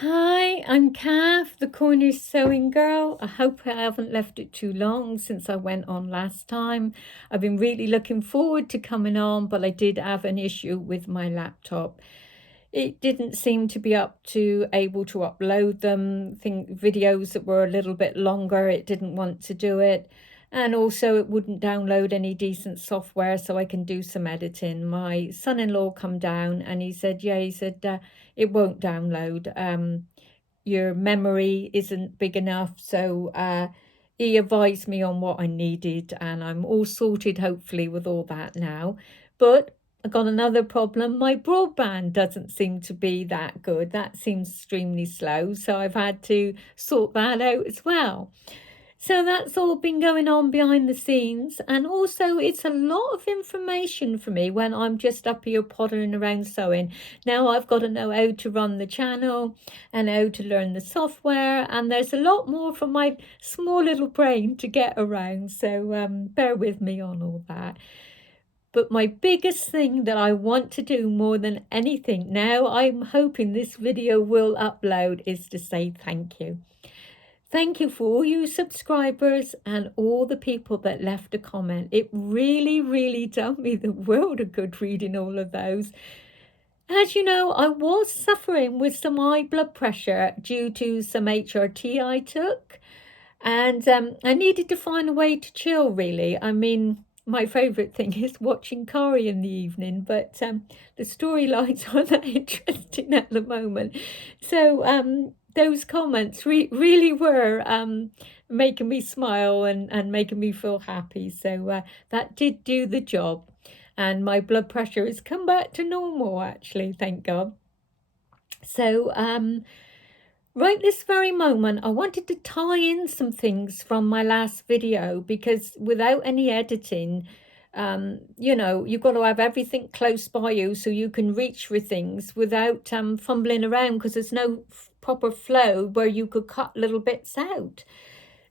Hi, I'm Kath, the corner sewing girl. I hope I haven't left it too long since I went on last time. I've been really looking forward to coming on, but I did have an issue with my laptop. It didn't seem to be up to able to upload them. Think videos that were a little bit longer, it didn't want to do it. And also it wouldn't download any decent software so I can do some editing. My son-in-law come down and he said, it won't download. Your memory isn't big enough. So he advised me on what I needed, and I'm all sorted, hopefully, with all that now. But I got another problem. My broadband doesn't seem to be that good. That seems extremely slow. So I've had to sort that out as well. So that's all been going on behind the scenes. And also, it's a lot of information for me when I'm just up here pottering around sewing. Now I've got to know how to run the channel and how to learn the software. And there's a lot more for my small little brain to get around. So bear with me on all that. But my biggest thing that I want to do more than anything now, I'm hoping this video will upload, is to say thank you. Thank you for all you subscribers and all the people that left a comment. It really, really done me the world of good reading all of those. As you know, I was suffering with some high blood pressure due to some HRT I took. And I needed to find a way to chill, really. I mean, my favourite thing is watching Kari in the evening, but the storylines aren't that interesting at the moment. So those comments really were making me smile and making me feel happy. So that did do the job. And my blood pressure has come back to normal, actually, thank God. So right this very moment, I wanted to tie in some things from my last video, because without any editing, you've got to have everything close by you so you can reach for things without fumbling around, because there's no proper flow where you could cut little bits out.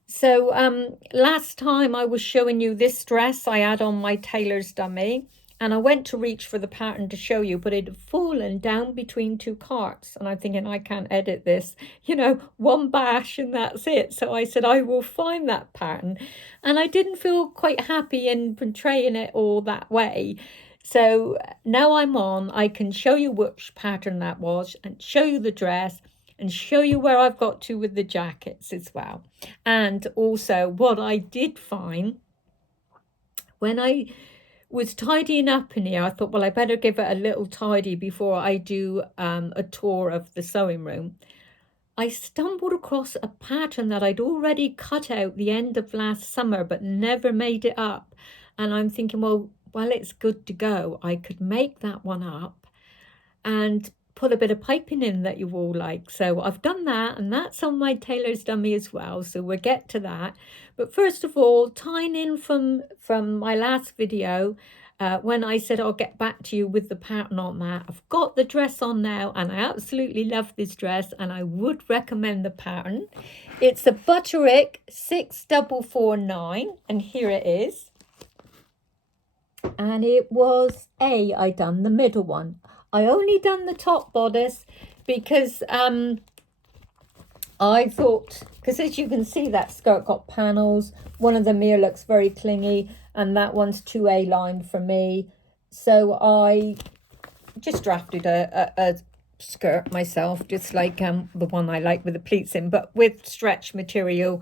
So last time I was showing you this dress I had on my tailor's dummy, and I went to reach for the pattern to show you, but it had fallen down between two carts. And I'm thinking, I can't edit this, one bash and that's it. So I said, I will find that pattern. And I didn't feel quite happy in portraying it all that way. So now I'm on, I can show you which pattern that was and show you the dress and show you where I've got to with the jackets as well. And also what I did find when I was tidying up in here, I thought, well, I better give it a little tidy before I do a tour of the sewing room. I stumbled across a pattern that I'd already cut out the end of last summer, but never made it up. And I'm thinking, well, it's good to go. I could make that one up and put a bit of piping in that you all like. So I've done that, and that's on my tailor's dummy as well. So we'll get to that. But first of all, tying in from my last video, when I said I'll get back to you with the pattern on that, I've got the dress on now, and I absolutely love this dress, and I would recommend the pattern. It's a Butterick 6449, and here it is. And it was I done the middle one. I only done the top bodice because I thought, because as you can see, that skirt got panels. One of them here looks very clingy, and that one's 2A line for me. So I just drafted a skirt myself, just like the one I like with the pleats in, but with stretch material.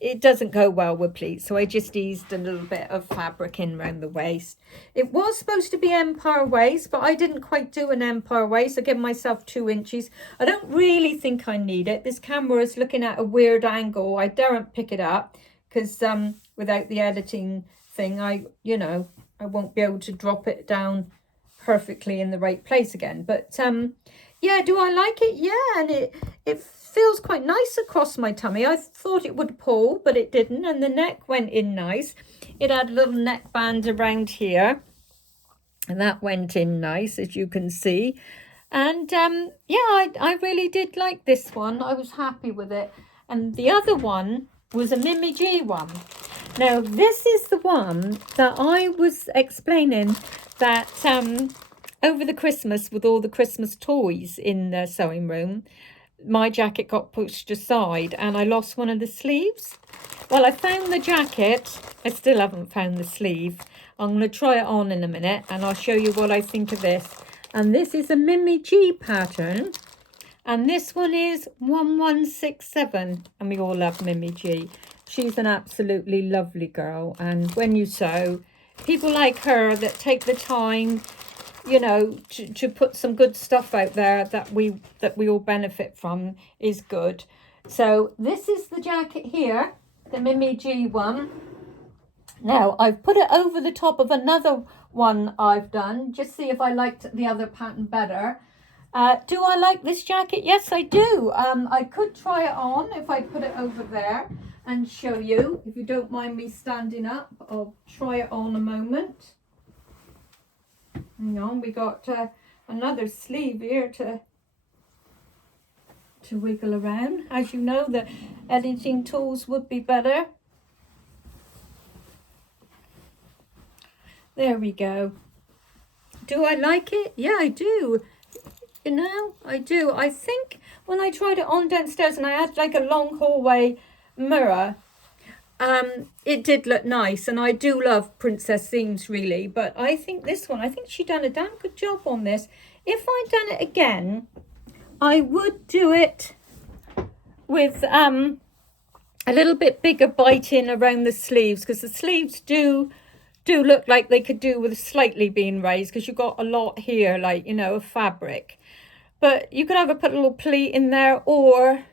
It doesn't go well with pleats, so I just eased a little bit of fabric in around the waist. It was supposed to be empire waist, but I didn't quite do an empire waist. I gave myself 2 inches. I don't really think I need it. This camera is looking at a weird angle. I daren't pick it up because without the editing thing, I won't be able to drop it down perfectly in the right place again. But yeah, do I like it? Yeah, and it feels quite nice across my tummy. I thought it would pull, but it didn't, and the neck went in nice. It had a little neckband around here, and that went in nice, as you can see. And yeah, I really did like this one. I was happy with it. And the other one was a Mimi G one. Now, this is the one that I was explaining that over the Christmas, with all the Christmas toys in the sewing room, my jacket got pushed aside and I lost one of the sleeves. Well, I found the jacket. I still haven't found the sleeve. I'm going to try it on in a minute and I'll show you what I think of this. And this is a Mimi G pattern. And this one is 1167. And we all love Mimi G. She's an absolutely lovely girl. And when you sew, people like her that take the time, you know, to put some good stuff out there that we all benefit from is good. So this is the jacket here, the Mimi G one. Now I've put it over the top of another one I've done, just see if I liked the other pattern better. Do I like this jacket? Yes, I do. I could try it on if I put it over there and show you. If you don't mind me standing up, I'll try it on a moment. Hang on, we got another sleeve here to wiggle around. As you know, the editing tools would be better. There we go. Do I like it? Yeah, I do. You know, I do. I think when I tried it on downstairs and I had like a long hallway mirror, it did look nice. And I do love Princess Themes really, but I think this one, I think she done a damn good job on this. If I'd done it again, I would do it with a little bit bigger biting around the sleeves, because the sleeves do look like they could do with slightly being raised, because you've got a lot here, like, you know, of fabric. But you could either put a little pleat in there, or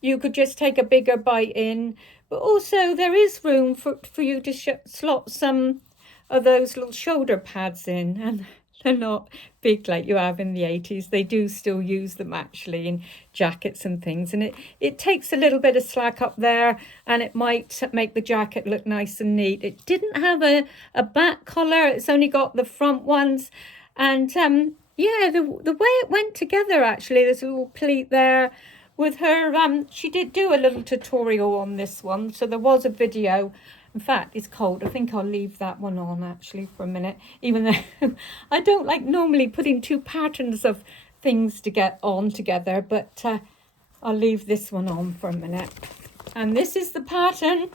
you could just take a bigger bite in. But also there is room for you to slot some of those little shoulder pads in. And they're not big like you have in the 80s. They do still use them actually in jackets and things. And it takes a little bit of slack up there, and it might make the jacket look nice and neat. It didn't have a back collar. It's only got the front ones. And yeah, the way it went together actually, there's a little pleat there with her. She did do a little tutorial on this one. So there was a video. In fact, it's cold. I think I'll leave that one on actually for a minute, even though I don't like normally putting two patterns of things to get on together, but I'll leave this one on for a minute. And this is the pattern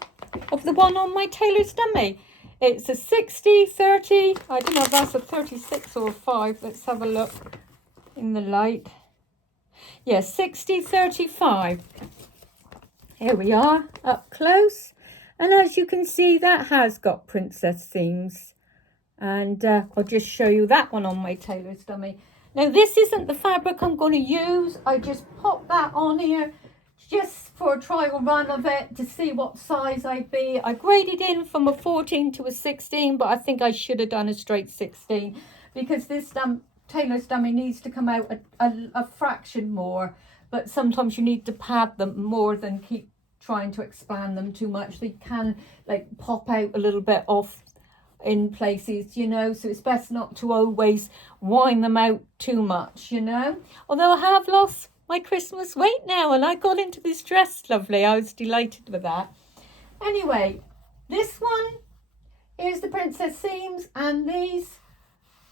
of the one on my tailor's dummy. It's a 60-30. I don't know if that's a 36 or a 5. Let's have a look in the light. Yeah, 60-35. Here we are, up close. And as you can see, that has got princess themes. And I'll just show you that one on my tailor's dummy. Now, this isn't the fabric I'm going to use. I just popped that on here just for a trial run of it to see what size I'd be. I graded in from a 14 to a 16, but I think I should have done a straight 16 because this tailor's dummy needs to come out a fraction more. But sometimes you need to pad them more than keep trying to expand them too much. They can like pop out a little bit off in places, you know, so it's best not to always wind them out too much, you know. Although I have lost my Christmas weight now and I got into this dress lovely. I was delighted with that. Anyway, this one is the princess themes, and these,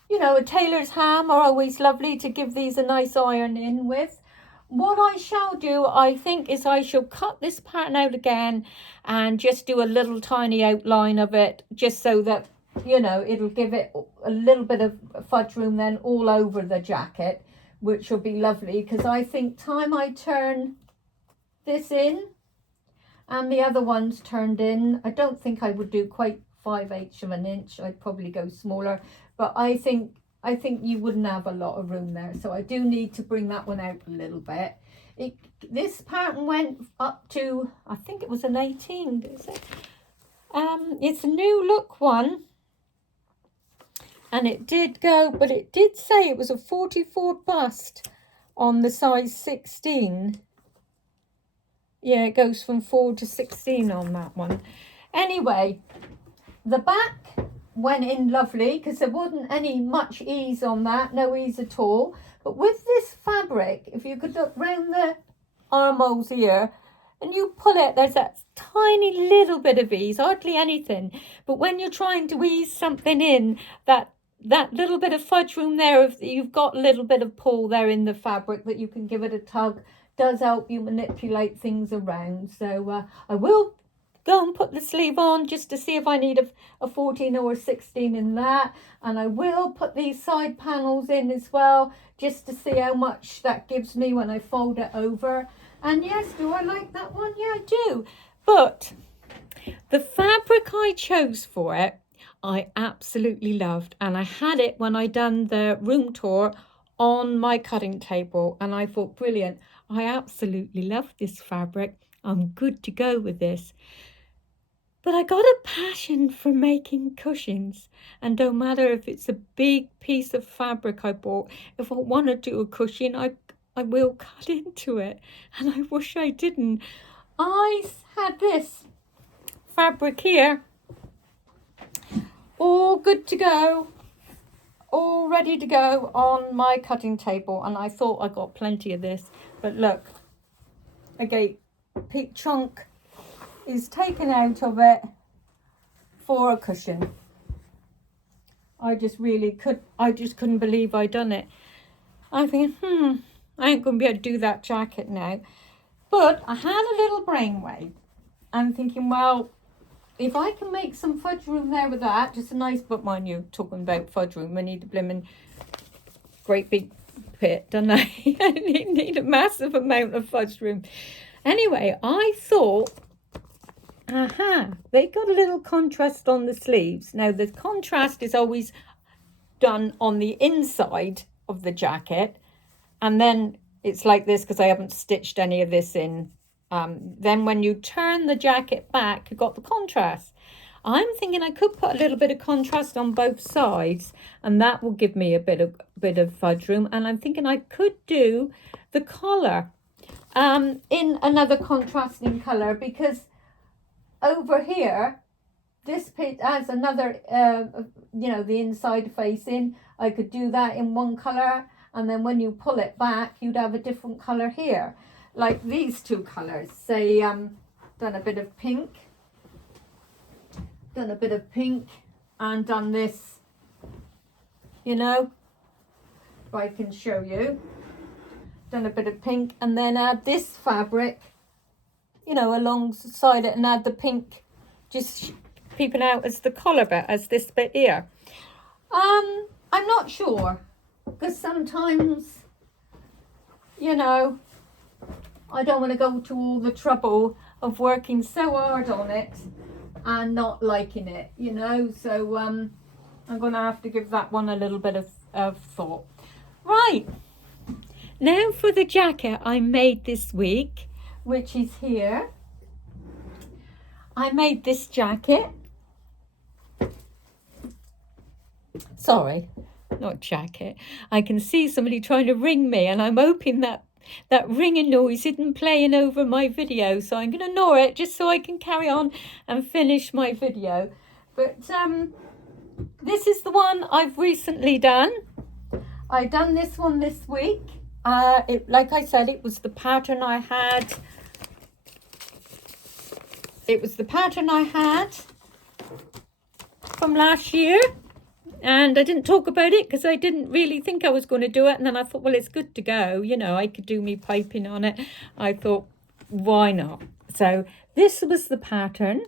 you know, a tailor's ham are always lovely to give these a nice iron in with. What I shall do, I think, is I shall cut this pattern out again and just do a little tiny outline of it, just so that, you know, it'll give it a little bit of fudge room then all over the jacket, which will be lovely, because I think time I turn this in and the other one's turned in, I don't think I would do quite 5/8 of an inch. I'd probably go smaller, but I think you wouldn't have a lot of room there. So I do need to bring that one out a little bit. This pattern went up to, I think it was an 18, is it? It's a new look one. And it did go, but it did say it was a 44 bust on the size 16. Yeah, it goes from 4 to 16 on that one. Anyway, the back went in lovely because there wasn't any much ease on that, no ease at all. But with this fabric, if you could look round the armholes here and you pull it, there's that tiny little bit of ease, hardly anything. But when you're trying to ease something in, that little bit of fudge room there, if you've got a little bit of pull there in the fabric that you can give it a tug does help you manipulate things around. So I will go and put the sleeve on just to see if I need a 14 or a 16 in that. And I will put these side panels in as well, just to see how much that gives me when I fold it over. And yes, do I like that one? Yeah, I do. But the fabric I chose for it, I absolutely loved. And I had it when I done the room tour on my cutting table. And I thought, brilliant. I absolutely love this fabric. I'm good to go with this. But I got a passion for making cushions, and no matter if it's a big piece of fabric I bought, if I want to do a cushion, I will cut into it, and I wish I didn't. I had this fabric here, all good to go, all ready to go on my cutting table, and I thought I got plenty of this, but look, okay, big chunk is taken out of it for a cushion. I just couldn't believe I done it. I think, I ain't gonna be able to do that jacket now. But I had a little brainwave. I'm thinking, well, if I can make some fudge room there with that, just a nice, but mind you, talking about fudge room, I need a blimmin' great big pit, don't I? I need a massive amount of fudge room. Anyway, I thought, they got a little contrast on the sleeves. Now, the contrast is always done on the inside of the jacket. And then it's like this because I haven't stitched any of this in. Then when you turn the jacket back, you've got the contrast. I'm thinking I could put a little bit of contrast on both sides, and that will give me a bit of fudge room. And I'm thinking I could do the collar in another contrasting color, because over here, this bit has another, the inside facing. I could do that in one colour, and then when you pull it back, you'd have a different colour here. Like these two colours. Say, done a bit of pink, and done this, if I can show you. Done a bit of pink, and then add this fabric, alongside it, and add the pink just peeping out as the collar bit, as this bit here. I'm not sure, because sometimes, I don't want to go to all the trouble of working so hard on it and not liking it, so I'm gonna have to give that one a little bit of thought. Right, now for the jacket I made this week, which is here. I made this jacket. Sorry, not jacket. I can see somebody trying to ring me, and I'm hoping that ringing noise isn't playing over my video, so I'm going to ignore it just so I can carry on and finish my video. But this is the one I've recently done. I done this one this week. Like I said, it was the pattern I had. It was the pattern I had from last year, and I didn't talk about it because I didn't really think I was going to do it, and then I thought, well, it's good to go, I could do me piping on it. I thought, why not? So this was the pattern.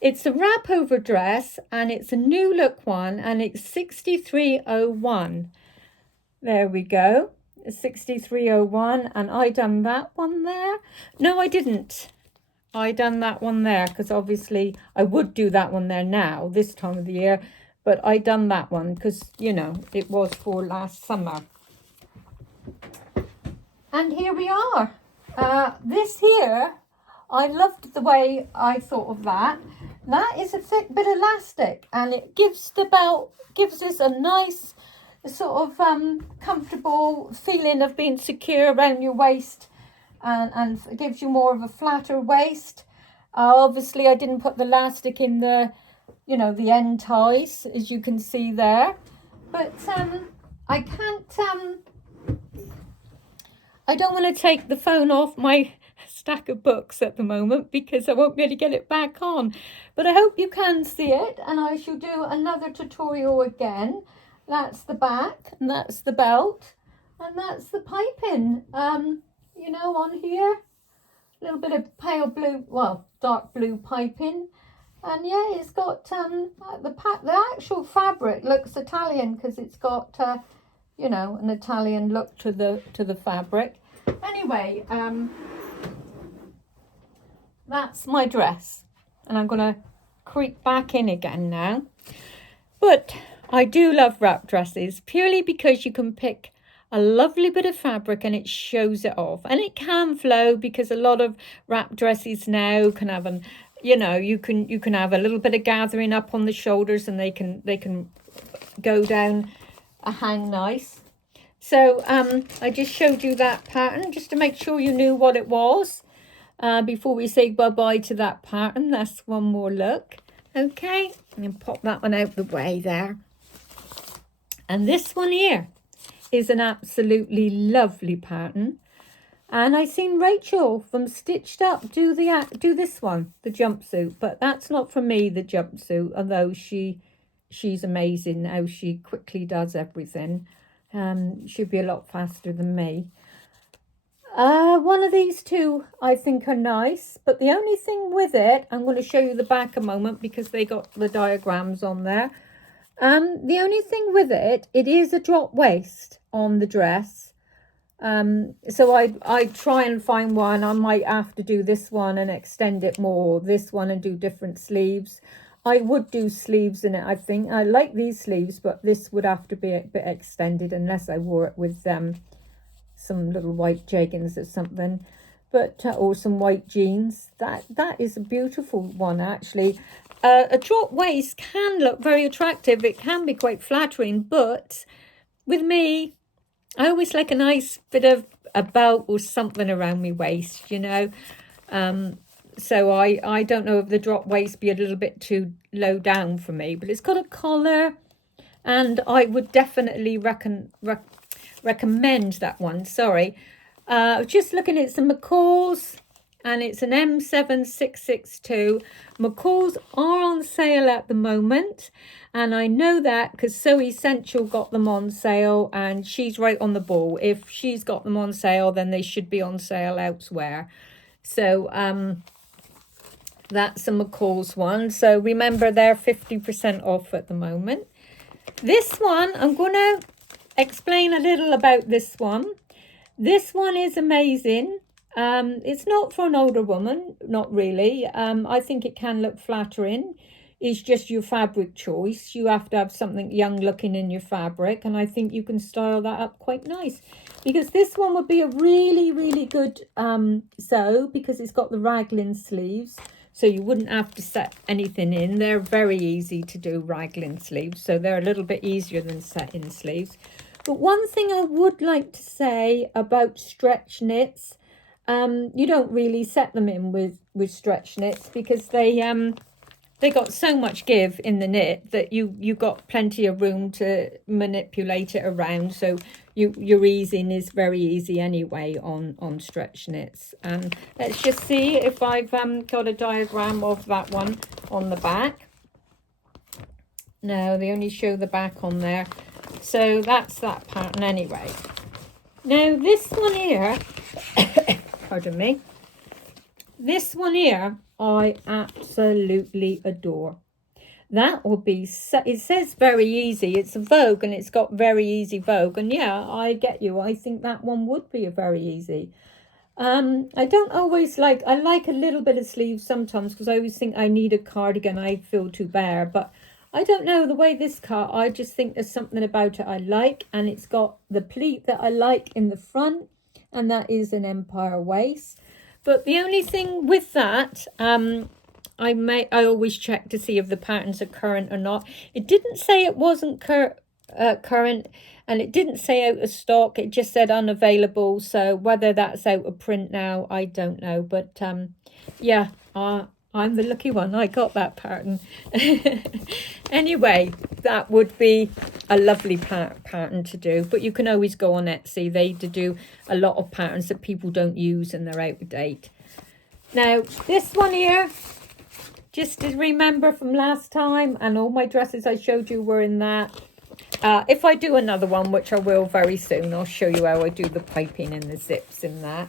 It's a wrap over dress, and it's a new look one, and it's 6301. There we go, 6301, and I done that one there. No, I didn't. I done that one there because obviously I would do that one there now, this time of the year, but I done that one because, it was for last summer. And here we are. This here, I loved the way I thought of that. That is a thick bit of elastic, and it gives this a nice sort of comfortable feeling of being secure around your waist. And it gives you more of a flatter waist. Obviously, I didn't put the elastic in the, the end ties, as you can see there. But I can't, I don't want to take the phone off my stack of books at the moment because I won't be able to get it back on. But I hope you can see it, and I shall do another tutorial again. That's the back, and that's the belt, and that's the piping. you know, on here. A little bit of pale blue, well, dark blue piping. And yeah, it's got the actual fabric looks Italian because it's got you know, an Italian look to the fabric. Anyway, that's my dress, and I'm gonna creep back in again now. But I do love wrap dresses purely because you can pick a lovely bit of fabric and it shows it off, and it can flow because a lot of wrap dresses now can have an, you know, you can have a little bit of gathering up on the shoulders, and they can go down a hang nice. So I just showed you that pattern just to make sure you knew what it was before we say bye-bye to that pattern. That's one more look. Okay, I'm going to pop that one out of the way there. And this one here is an absolutely lovely pattern. And I seen Rachel from Stitched Up do this one, the jumpsuit. But that's not for me, the jumpsuit, although she's amazing how she quickly does everything. She'd be a lot faster than me. One of these two I think are nice, but the only thing with it, I'm going to show you the back a moment because they got the diagrams on there. The only thing with it, it is a drop waist on the dress. So I try and find one. I might have to do this one and extend it more, this one and do different sleeves. I would do sleeves in it, I think. I like these sleeves, but this would have to be a bit extended unless I wore it with some little white jeggings or something, but or some white jeans. That is a beautiful one, actually. A drop waist can look very attractive. It can be quite flattering, but with me, I always like a nice bit of a belt or something around my waist, you know. So I don't know if the drop waist be a little bit too low down for me, but it's got a collar, and I would definitely recommend that one. Sorry. Just looking at some McCall's, and it's an M7662. McCall's are on sale at the moment, and I know that because So Essential got them on sale, and she's right on the ball. If she's got them on sale, then they should be on sale elsewhere. So that's a McCall's one. So remember, they're 50% off at the moment. This one, I'm going to explain a little about this one. This one is amazing. It's not for an older woman, not really. I think it can look flattering. It's just your fabric choice. You have to have something young looking in your fabric, and I think you can style that up quite nice, because this one would be a really, really good sew, because it's got the raglan sleeves, so you wouldn't have to set anything in. They're very easy to do, raglan sleeves, so they're a little bit easier than set-in sleeves. But one thing I would like to say about stretch knits, you don't really set them in with stretch knits, because they got so much give in the knit that you got plenty of room to manipulate it around. So your easing is very easy anyway on stretch knits. And let's just see if I've got a diagram of that one on the back. No, they only show the back on there. So that's that pattern anyway. Now this one here, pardon me, this one here I absolutely adore. That will be, it says very easy. It's a Vogue, and it's got very easy Vogue. And yeah, I get you. I think that one would be a very easy. I don't always like, I like a little bit of sleeves sometimes, because I always think I need a cardigan. I feel too bare. But I don't know, the way this cut, I just think there's something about it I like. And it's got the pleat that I like in the front, and that is an empire waist. But the only thing with that, I always check to see if the patterns are current or not. It didn't say it wasn't current, and it didn't say out of stock. It just said unavailable. So whether that's out of print now, I don't know. But yeah, I'm the lucky one. I got that pattern. Anyway, that would be a lovely pattern to do. But you can always go on Etsy. They do a lot of patterns that people don't use and they're out of date. Now, this one here, just to remember from last time, and all my dresses I showed you were in that. If I do another one, which I will very soon, I'll show you how I do the piping and the zips in that.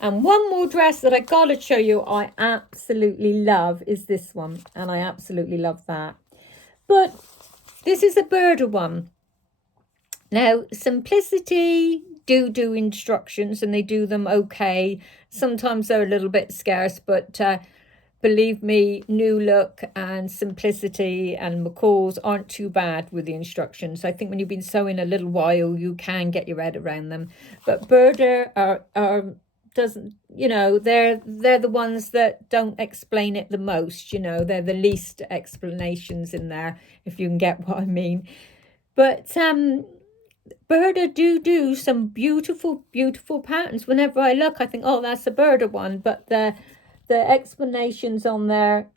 And one more dress that I gotta show you I absolutely love is this one. And I absolutely love that. But this is a birder one. Now, Simplicity do instructions and they do them okay. Sometimes they're a little bit scarce, but believe me, New Look and Simplicity and McCall's aren't too bad with the instructions. I think when you've been sewing a little while, you can get your head around them. But Birder are doesn't, you know, they're the ones that don't explain it the most, you know, they're the least explanations in there, if you can get what I mean. But Birder do some beautiful patterns. Whenever I look, I think, oh, that's a Birder one, but the explanations on there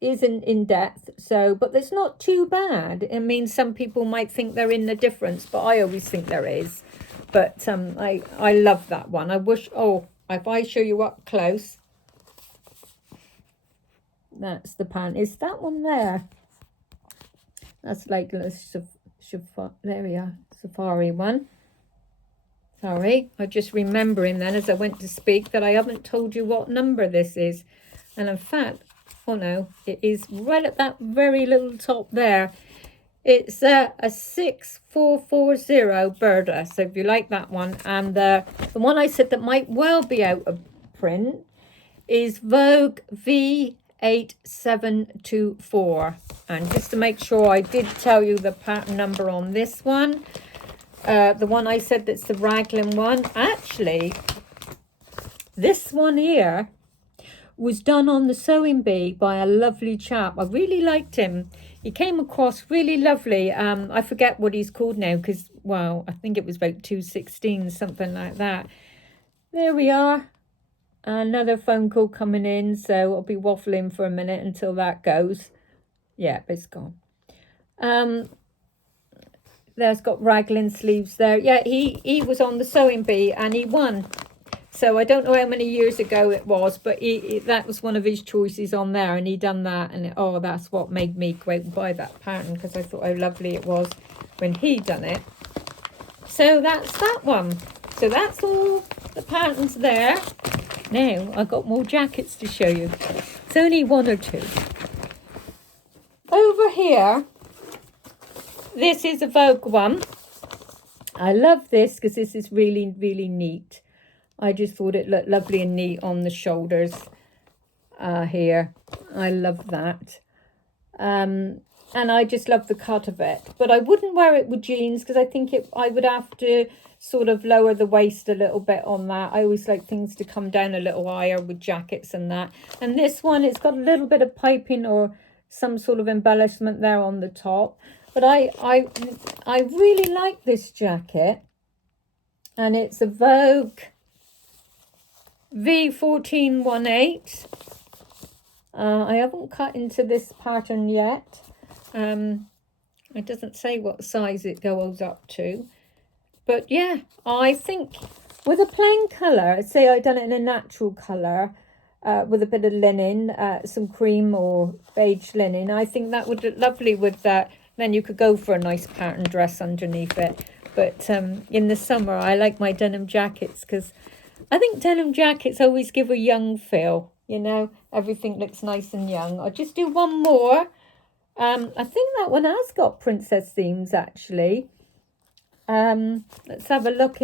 isn't in depth, so, but it's not too bad. I mean, some people might think they're in the difference, but I always think there is. But I love that one. I wish, oh, if I show you up close, that's the pattern. Is that one there? That's like a there we are, safari one. Sorry, I'm just remembering then as I went to speak that I haven't told you what number this is. And in fact, oh no, it is right at that very little top there. It's a 6440 Birder. So if you like that one. And the one I said that might well be out of print is Vogue V8724. And just to make sure, I did tell you the pattern number on this one. The one I said that's the raglan one. Actually, this one here was done on the sewing bee by a lovely chap. I really liked him. He came across really lovely. I forget what he's called now because, well, I think it was about 216, something like that. There we are. Another phone call coming in, so I'll be waffling for a minute until that goes. Yeah, it's gone. There's got raglan sleeves there. Yeah, he was on the sewing bee and he won. So I don't know how many years ago it was, but that was one of his choices on there, and he done that, and oh, that's what made me go out and buy that pattern because I thought how lovely it was when he done it. So that's that one. So that's all the patterns there. Now I've got more jackets to show you. It's only one or two. Over here, this is a Vogue one. I love this because this is really neat. I just thought it looked lovely and neat on the shoulders here. I love that. And I just love the cut of it. But I wouldn't wear it with jeans because I think I would have to sort of lower the waist a little bit on that. I always like things to come down a little higher with jackets and that. And this one, it's got a little bit of piping or some sort of embellishment there on the top. But I really like this jacket. And it's a Vogue V1418. I haven't cut into this pattern yet. It doesn't say what size it goes up to. But yeah, I think with a plain colour, say I done it in a natural colour with a bit of linen, some cream or beige linen, I think that would look lovely with that. Then you could go for a nice pattern dress underneath it. But in the summer, I like my denim jackets because I think denim jackets always give a young feel, you know, everything looks nice and young. I'll just do one more. I think that one has got princess themes actually. Let's have a look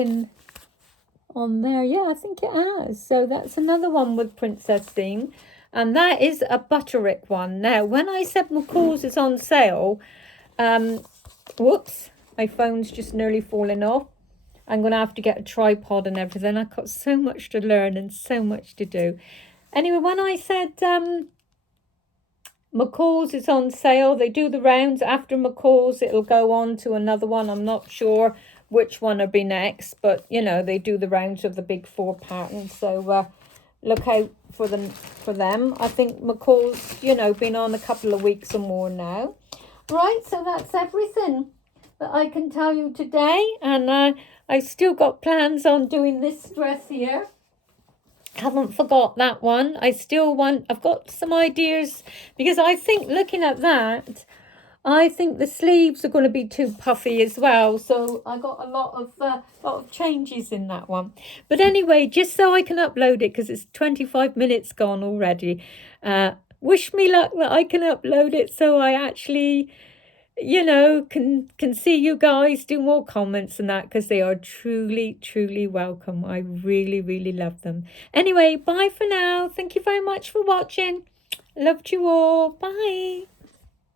on there. Yeah, I think it has. So that's another one with princess theme. And that is a Butterick one. Now, when I said McCall's is on sale, whoops, my phone's just nearly falling off. I'm going to have to get a tripod and everything. I've got so much to learn and so much to do. Anyway, when I said McCall's is on sale, they do the rounds. After McCall's, it'll go on to another one. I'm not sure which one will be next, but, you know, they do the rounds of the big four patterns. So look out for them. I think McCall's, you know, been on a couple of weeks or more now. Right, so that's everything that I can tell you today. And I still got plans on doing this dress here. Haven't forgot that one. I've got some ideas because I think looking at that, I think the sleeves are going to be too puffy as well, so I got a lot of changes in that one. But anyway, just so I can upload it because it's 25 minutes gone already. Wish me luck that I can upload it so I actually, can see you guys, do more comments and that, because they are truly, truly welcome. I really, really love them. Anyway, bye for now. Thank you very much for watching. Loved you all. Bye.